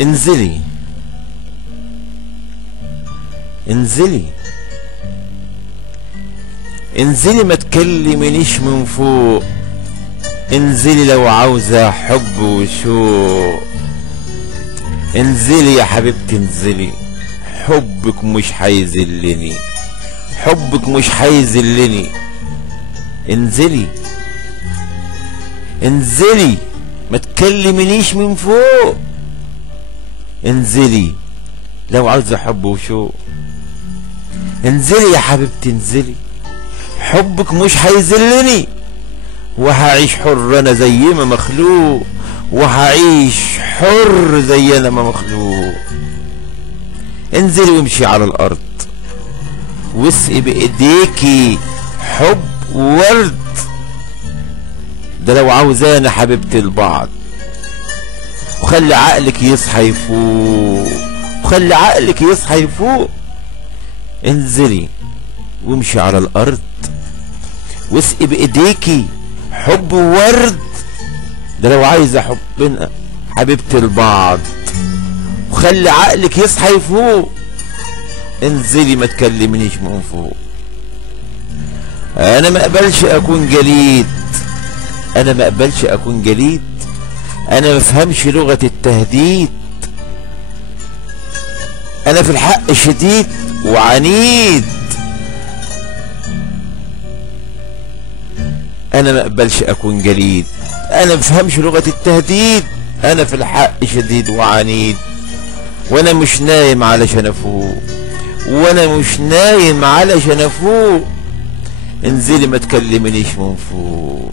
انزلي انزلي انزلي، ما تكلمنيش من فوق. انزلي لو عاوزة حب وشوق. انزلي يا حبيبتي انزلي، حبك مش هيذلني، حبك مش هيذلني. انزلي انزلي، ما تكلمنيش من فوق. انزلي لو عاوزة حب وشوق. انزلي يا حبيبتي انزلي، حبك مش هيذلني، وهعيش حر انا زي ما مخلوق، وهعيش حر زي انا ما مخلوق. انزلي وامشي على الارض، واسقي بايديكي حب وورد. ده لو عاوزانا حبيبتي البعض، وخلي عقلك يصحى يفوق، وخلي عقلك يصحى يفوق. انزلي وامشي على الارض، واسقي بايديكي حب وورد. ده لو عايزه حبنا حبيبتي البعض، وخلي عقلك يصحى يفوق. انزلي ما تكلمنيش من فوق. انا ما اقبلش اكون جليد، انا ما اقبلش اكون جليد، انا ما افهمش لغة التهديد. انا في الحق شديد وعنيد، انا ما اقبلش اكون جليد، انا ما افهمش لغة التهديد. انا في الحق شديد وعنيد، وانا مش نايم علشان افوق، وانا مش نايم علشان افوق. انزلي ما تكلمنيش من فوق.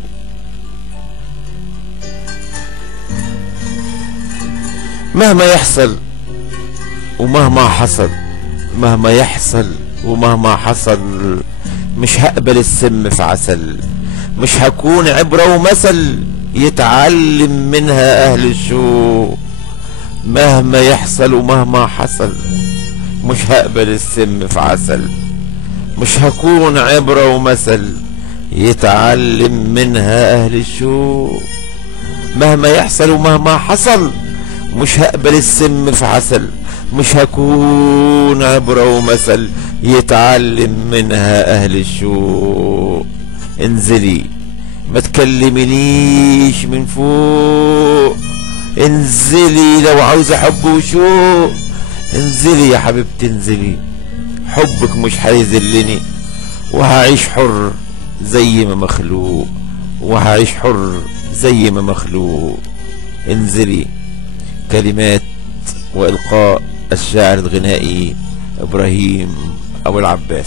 مهما يحصل ومهما حصل، مهما يحصل ومهما حصل، مش هقبل السم في عسل، مش هكون عبرة ومثل يتعلم منها اهل الشوق. مهما يحصل ومهما حصل، مش هقبل السم في عسل، مش هكون عبرة ومثل يتعلم منها اهل الشوق. مهما يحصل ومهما حصل، مش هقبل السم في عسل، مش هكون عبرة ومثل يتعلم منها اهل الشوق. انزلي ما تكلمنيش من فوق. انزلي لو عاوزة حب وشوق. انزلي يا حبيبتي انزلي، حبك مش هيذلني، وهعيش حر زي ما مخلوق، وهعيش حر زي ما مخلوق. انزلي. كلمات وإلقاء الشاعر الغنائي إبراهيم أبو العباس.